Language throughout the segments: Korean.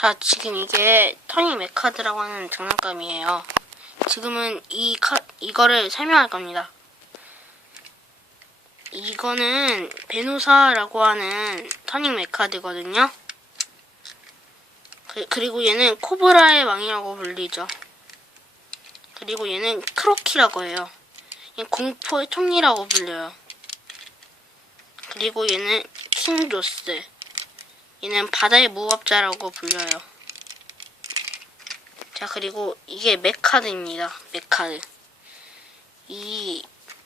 자, 지금 이게 터닝 메카드라고 하는 장난감이에요. 지금은 이 카, 이거를 설명할 겁니다. 이거는 베누사라고 하는 터닝 메카드거든요. 그, 그리고 얘는 코브라의 왕이라고 불리죠. 그리고 얘는 크로키라고 해요. 공포의 총리라고 불려요. 그리고 얘는 킹조스. 얘는 바다의 무법자라고 불려요. 자, 그리고 이게 메카드입니다. 메카드. 이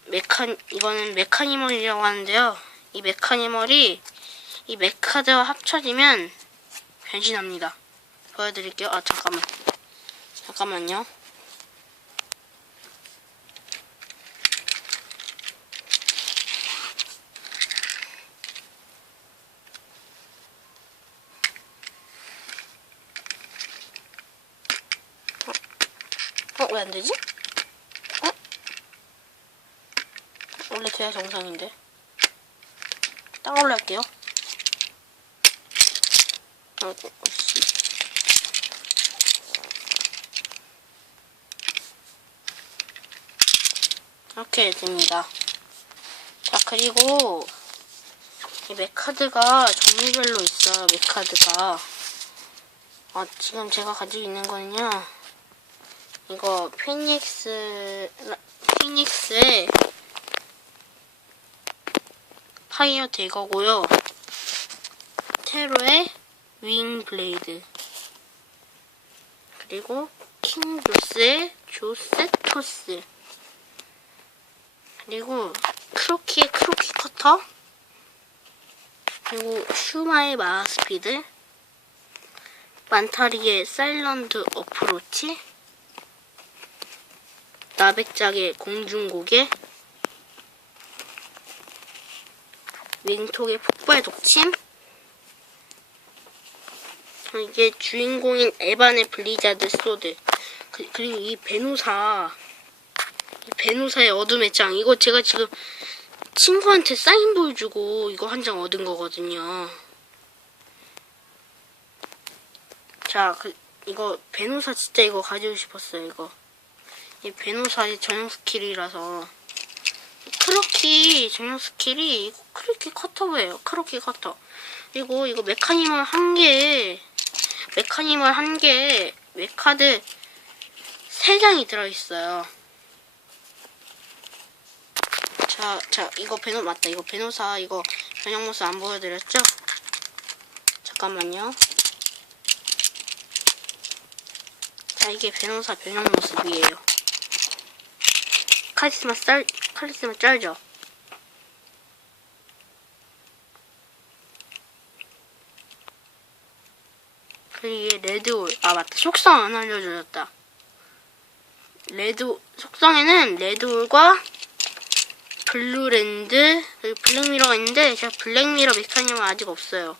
메카 이거는 메카니멀이라고 하는데요. 이 메카니멀이 이 메카드와 합쳐지면 변신합니다. 보여드릴게요. 아 잠깐만. 잠깐만요. 왜 안 되지? 어? 원래 돼야 정상인데. 딱 올릴게요. 어, 씨. 이렇게 됩니다. 자, 그리고 이 메카드가 종류별로 있어요, 메카드가. 어, 지금 제가 가지고 있는 거는요. 이거 피닉스 피닉스의 파이어 대거고요. 테로의 윙 블레이드. 그리고 킹 조스의 조세토스. 그리고 크로키의 크로키 커터. 그리고 슈마의 마스피드. 만타리의 사일런트 어프로치 나백작의 공중고개 윙톡의 폭발 독침. 이게 주인공인 에반의 블리자드 소드. 그, 리고 이 베누사 이 베누사의 어둠의 짱 이거 제가 지금 친구한테 사인 보여주고 이거 한 장 얻은 거거든요. 자 그, 이거 베누사 진짜 이거 가지고 싶었어요 이거 이 베노사의 전용 스킬이라서 크로키 전용 스킬이 이거 크로키 커터예요. 크로키 커터. 그리고 이거 메카니멀 한 개, 메카니멀 한 개, 메카드 세 장이 들어있어요. 자, 자, 이거 베노 맞다. 이거 베노사 이거 변형 모습 안 보여드렸죠? 잠깐만요. 자, 이게 베노사 변형 모습이에요. 카리스마 짤, 카리스마 짤죠? 그리고 레드올. 아, 맞다. 속성 안 알려주셨다. 레드, 속성에는 레드올과 블루랜드, 그리고 블랙미러가 있는데, 제가 블랙미러 메카니즘은 아직 없어요.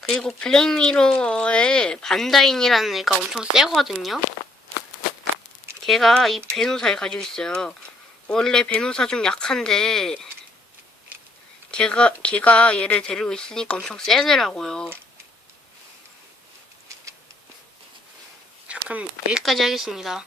그리고 블랙미러의 반다인이라는 애가 엄청 세거든요. 걔가 이 베노사를 가지고 있어요. 원래 베노사 좀 약한데 걔가 걔가 얘를 데리고 있으니까 엄청 세더라고요. 자, 그럼 여기까지 하겠습니다.